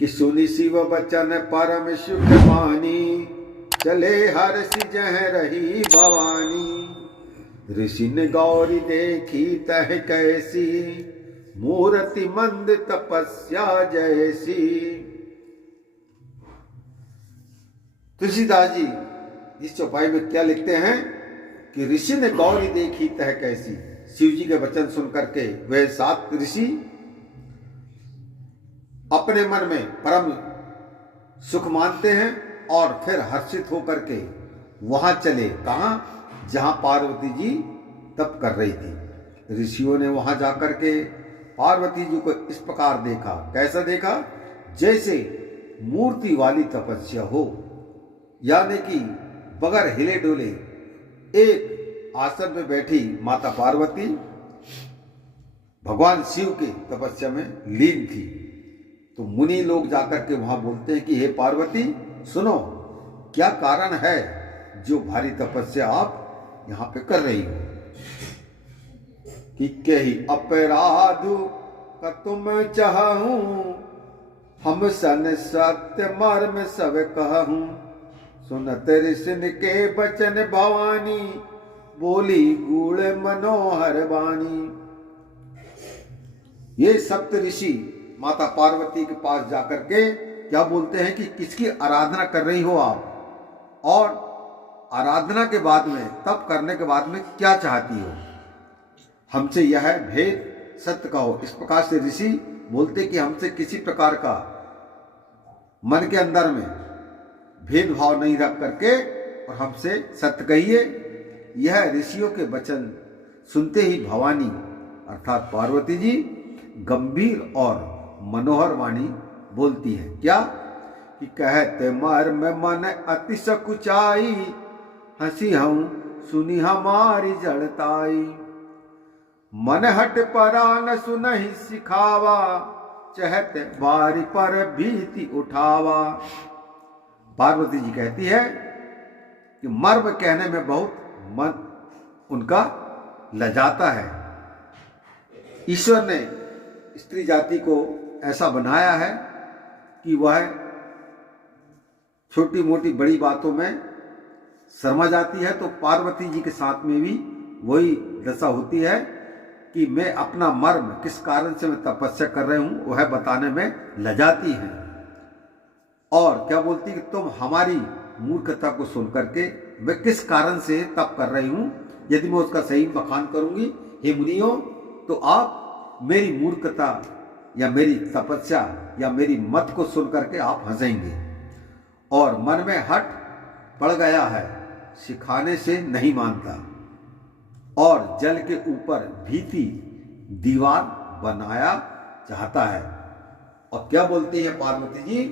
कि सुनि शिव बचन परम सुख मानी, चले हर्ष जह रही भवानी। ऋषि ने गौरी देखी तह कैसी, मूर्ति मंद तपस्या जैसी। तुलसीदास जी इस चौपाई में क्या लिखते हैं कि ऋषि ने गौरी देखी तह कैसी। शिव जी के वचन सुन करके वे 7 ऋषि अपने मन में परम सुख मानते हैं और फिर हर्षित होकर के वहां चले। कहां? जहां पार्वती जी तप कर रही थी। ऋषियों ने वहां जाकर के पार्वती जी को इस प्रकार देखा। कैसा देखा? जैसे मूर्ति वाली तपस्या हो, यानी कि बगैर हिले डोले एक आसन में बैठी माता पार्वती भगवान शिव के तपस्या में लीन थी। तो मुनि लोग जाकर के वहां बोलते हैं कि हे पार्वती सुनो, क्या कारण है जो भारी तपस्या आप यहां पे कर रही हो? कि कही अपराधु का तुम चाहूं, हम सन सत्य मर्म सब कहूं। सुनत ऋषिन के बचन भवानी, बोली गूढ़ मनोहर वाणी। ये सप्त ऋषि माता पार्वती के पास जाकर के क्या बोलते हैं कि किसकी आराधना कर रही हो आप, और आराधना के बाद में, तप करने के बाद में क्या चाहती हो? हमसे यह भेद सत्य कहो। इस प्रकार से ऋषि बोलते कि हमसे किसी प्रकार का मन के अंदर में भेदभाव नहीं रख करके और हमसे सत्य कहिए। यह ऋषियों के वचन सुनते ही भवानी अर्थात पार्वती जी गंभीर और मनोहर वाणी बोलती है। क्या? कि कहते मर्म मन अति सकुचाई, हंसी हूं सुनी हमारी जड़ताई। मन हट परा न सुनहि सिखावा, चहत बारी पर भीति उठावा। पार्वती जी कहती है कि मर्म कहने में बहुत मन उनका लजाता है। ईश्वर ने स्त्री जाति को ऐसा बनाया है कि वह छोटी मोटी बड़ी बातों में शर्मा जाती है। तो पार्वती जी के साथ में भी वही दशा होती है कि मैं अपना मर्म, किस कारण से मैं तपस्या कर रही हूं, वह बताने में लजाती है। और क्या बोलती कि तुम हमारी मूर्खता को सुन करके मैं किस कारण से तप कर रही हूं, यदि मैं उसका सही बखान करूंगी हे मुनियों, तो आप मेरी मूर्खता या मेरी तपस्या या मेरी मत को सुन करके आप हंसेंगे। और मन में हट पड़ गया है, सिखाने से नहीं मानता, और जल के ऊपर भीति दीवार बनाया चाहता है। और क्या बोलती है पार्वती जी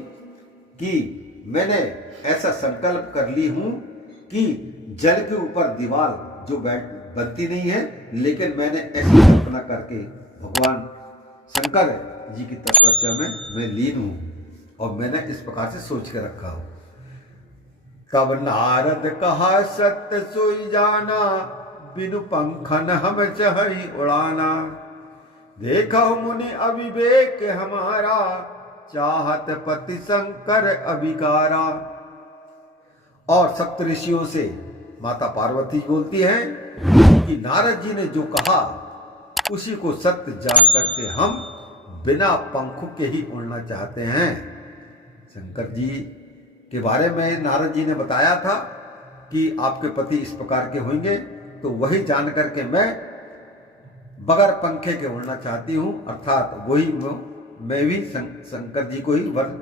कि मैंने ऐसा संकल्प कर ली हूं कि जल के ऊपर दीवार जो बनती नहीं है, लेकिन मैंने ऐसी कल्पना करके भगवान शंकर जी की तपस्या में मैं लीन हूं और मैंने इस प्रकार से सोच के रखा हूं। तब नारद कहा सत्य सोई जाना, बिनु पंखन हम चहई उड़ाना। देखा मुनि अविवेक हमारा, चाहत पति शंकर अभिकारा। और सप्तऋषियों से माता पार्वती बोलती है कि नारद जी ने जो कहा उसी को सत्य जान करके हम बिना पंखों के ही उड़ना चाहते हैं। शंकर जी के बारे में नारद जी ने बताया था कि आपके पति इस प्रकार के होंगे, तो वही जान करके मैं बगैर पंखे के उड़ना चाहती हूं, अर्थात वही मैं भी शंकर जी को ही वर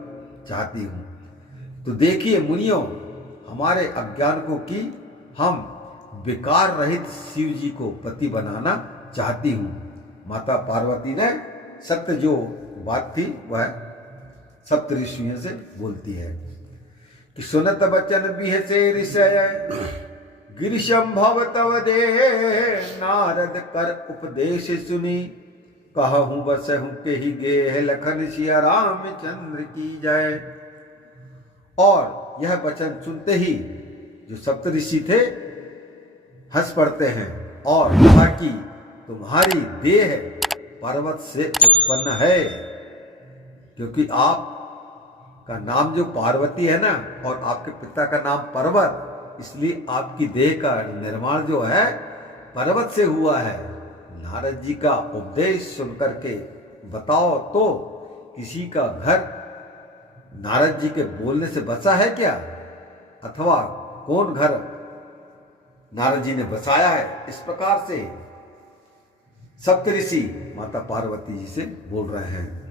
चाहती हूं। तो देखिए मुनियों, हमारे अज्ञान को कि हम विकार रहित शिव जी को पति बनाना चाहती हूं। माता पार्वती ने सत्य जो बात थी वह सप्त ऋषियों से बोलती है कि सुनत बचन बिह से ऋषय, गिरिशंभव तव दे नारद कर उपदेश सुनी। कहूं बसहूं के ही गे लखन सिया रामचंद्र की जय। और यह वचन सुनते ही जो सप्तऋषि थे हंस पड़ते हैं और कहा कि तुम्हारी देह पर्वत से उत्पन्न है, क्योंकि आप का नाम जो पार्वती है ना, और आपके पिता का नाम पर्वत, इसलिए आपकी देह का निर्माण जो है पर्वत से हुआ है। नारद जी का उपदेश सुनकर के बताओ तो किसी का घर नारद जी के बोलने से बचा है क्या, अथवा कौन घर नारद जी ने बसाया है। इस प्रकार से सप्तऋषि माता पार्वती जी से बोल रहे हैं।